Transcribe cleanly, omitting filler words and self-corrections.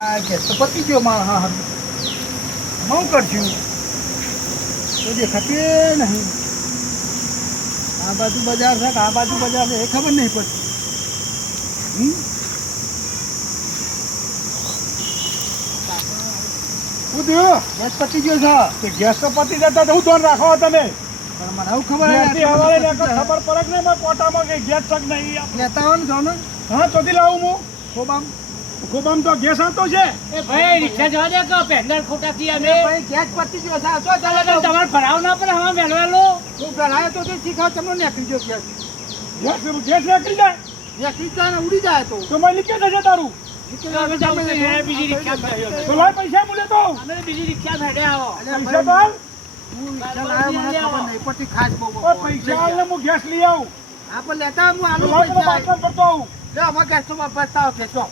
આ ગેસ તો પતી ગયો મારા હા હું કરશું તો દેખાતે નહીં. આ બાજુ બજાર છે કે આ બાજુ બજાર છે એ ખબર નહીં પડતી. શું થયું? ગેસ પતી ગયો છે. ગેસ તો પતી જતા તો હું ધોન રાખો તમે પણ મને આવું ખબર ખબર પડે કે નહીં મારા પોટામાં કઈ ગેસ તક નહીં લેતા આવો ને જાઓ ને હા ચોથી લાવું હું ખોબામ ખોબામ તો ગેસ આવતો છે. એ ભાઈ રિક્ષા જવા દે કે પેન્ડલ ખોટાથી અમે ભાઈ ગેસ પતી ગયો છે. શું ચાલે તમારે ભરાવ ના પડે હવા મેળવેલો તું ભરાયો તો શીખાવ તમને નીકળી ગયો ગેસ ગેસ નીકળી જાય નીકળી જાય ને ઉડી જાય તો તો મને નીકળી જશે તારું અમે જાવ બીજી રિક્ષા તો લાય પૈસા મૂલે તો અમે બીજી રિક્ષા ભેડે આવો પૈસા તો હાલ. હું રિક્ષા લાવ્યો મને ખબર નહીં પડતી ખાસ બહુ ઓ પૈસા હાલ ને હું ગેસ લઈ આવું આપણે લેતા હું તો આલુ લાવ પેલો પૈસા બાટલો ભરતો આવું લે અમારે ગેસ તો બતાવો કે ચો